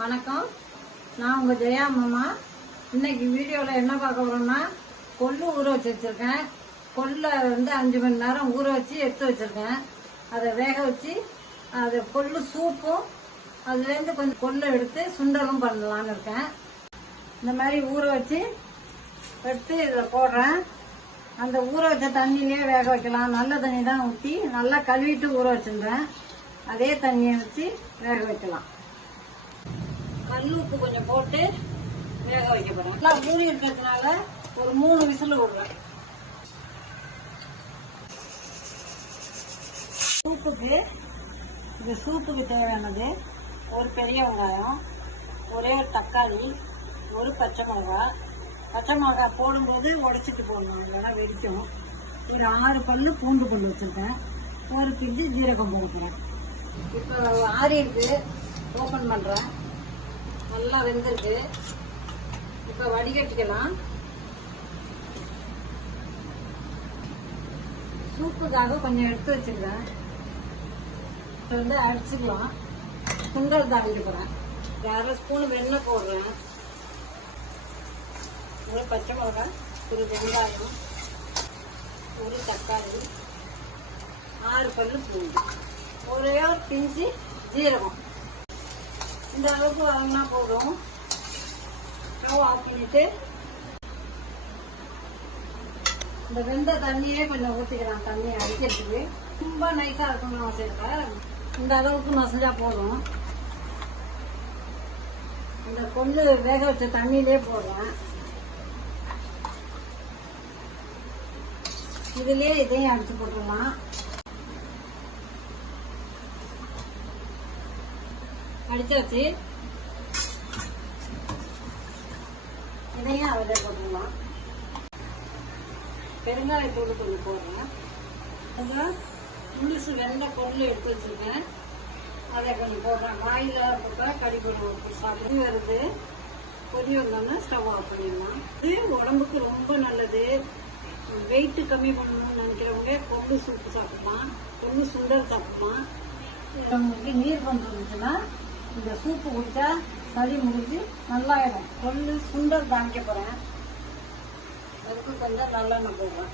வணக்கம். நான் உங்கள் ஜெயா அம்மா. இன்னைக்கு வீடியோவில் என்ன பார்க்க போகிறோம்னா, கொள்ளு ஊற வச்சு வச்சுருக்கேன். கொள்ளை 5 மணி நேரம் ஊற வச்சு எடுத்து வச்சுருக்கேன். அதை வேக வச்சு அது கொள்ளு சூப்பும் அதுலேருந்து கொஞ்சம் கொள்ளை எடுத்து சுண்டலும் பண்ணலான்னு இருக்கேன். இந்த மாதிரி ஊற வச்சு எடுத்து இதில் போடுறேன். அந்த ஊற வச்ச தண்ணியிலே வேக வைக்கலாம். நல்ல தண்ணி தான் ஊற்றி நல்லா கழுவிட்டு ஊற வச்சுருந்தேன். அதே தண்ணியை வச்சு வேக வைக்கலாம். கல் உப்பு கொஞ்சம் போட்டு வேக வைக்க போறேன். நல்லா ஊறி இருக்கிறதுனால ஒரு 3 விசில் விடுறேன். சூப்புக்கு தேவையானது ஒரு பெரிய வெங்காயம், ஒரே ஒரு தக்காளி, ஒரு பச்சை மிளகாய். பச்சை மிளகாய் போடும்போது உடைச்சிட்டு போடணும், இல்லைன்னா வெடிக்கும். ஒரு 6 பல்லு பூண்டு கொண்டு வச்சுருக்கேன். ஒரு பிஞ்சு ஜீரகம் போடுறேன். இப்போ ஆறி இருக்கு, ஓப்பன் பண்ணுறேன். நல்லா வெந்திருக்கு. இப்போ வடிகட்டிக்கலாம். சூப்புக்காக கொஞ்சம் எடுத்து வச்சுருக்கேன். அடிச்சுக்கலாம். சுண்டல் தாளிக்க போகிறேன். 1/2 ஸ்பூன் வெண்ணெய் போடுறேன். ஒரு பச்சை மிளகாய், ஒரு வெங்காயம், ஒரு தக்காளி, 6 பல்லு பூண்டு, ஒரே ஒரு பிஞ்சு ஜீரகம். இந்த அளவுக்கு வாங்கினா போதும். ஸ்டவ் ஆஃப் பண்ணிட்டு இந்த வெந்த தண்ணியே கொஞ்சம் ஊற்றிக்கலாம். தண்ணியை அடிக்கிறதுக்கு ரொம்ப நைஸாக இருக்கணும்னு அவசியம் இல்லை. இந்த அளவுக்கு மசஞ்சா போதும். இந்த கொள்ளு வேக வச்ச தண்ணியிலே போடுறேன். இதுலயே இதையும் அடிச்சு போட்டுடலாம். அடிச்சாச்சு. இதையும் அதில் போட்டுடலாம். பெருங்காயத்தூள் கொஞ்சம் போடுறேன். முழுசு வெந்த கொள்ளு எடுத்து வச்சிருக்கேன். அதை கொஞ்சம் போடுறேன். வாயில போட்டா கடிப்பொடி சாப்பிட்டு வருது. பொடி வந்தோம்னா ஸ்டவ் ஆஃப் பண்ணிடலாம். இது உடம்புக்கு ரொம்ப நல்லது. வெயிட் கம்மி பண்ணணும்னு நினைக்கிறவங்க கொள்ளு சூப்பு சாப்பிடலாம், கொள்ளு சுண்டல் சாப்பிடலாம். உங்களுக்கு நீர் கொஞ்சம் இருந்துச்சுன்னா இந்த சூப்பு குடிச்சா சளி முடிஞ்சு நல்லாயிடும். கொள்ளு சுண்டல் தாளிக்க போறேன். அதுக்கு கொஞ்சம் நல்லெண்ணெய் போடுறேன்.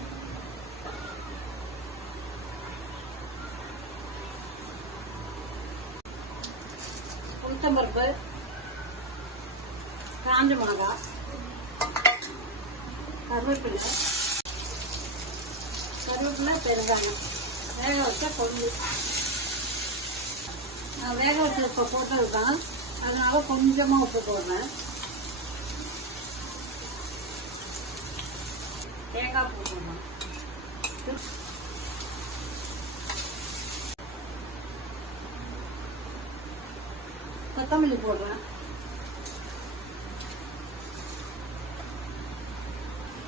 உளுத்தம்பருப்பு, காஞ்ச மிளகாய், கருவேப்பிலை, பெருங்காயம், வேக வச்ச கொள்ளு. நான் வேக வச்ச இப்போ போட்டதுதான், அதனால கொஞ்சமா உப்பு போடுறேன். தேங்காய் பூ போடுறேன். கொத்தமல்லி போடுறேன்.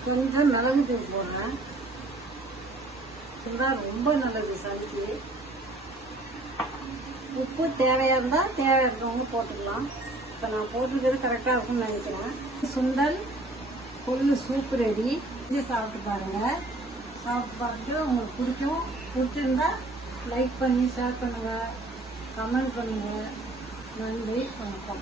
கொஞ்சம் மிளகு தூள் போடுறேன். இதுதான் ரொம்ப நல்லது சளிக்கு. உப்பு தேவையா இருந்தா தேவையானவங்க போட்டுக்கலாம். இப்போ நான் போட்டுக்கிறது கரெக்டாக இருக்கும்னு நினைக்கிறேன். சுண்டல் கொள்ளு சூப் ரெடி. இது சாப்பிட்டு பாருங்க. சாப்பிட்டு பார்த்துட்டு உங்களுக்கு பிடிச்சிருந்தா லைக் பண்ணி ஷேர் பண்ணுங்க, கமெண்ட் பண்ணுங்க. நன்றி, வணக்கம்.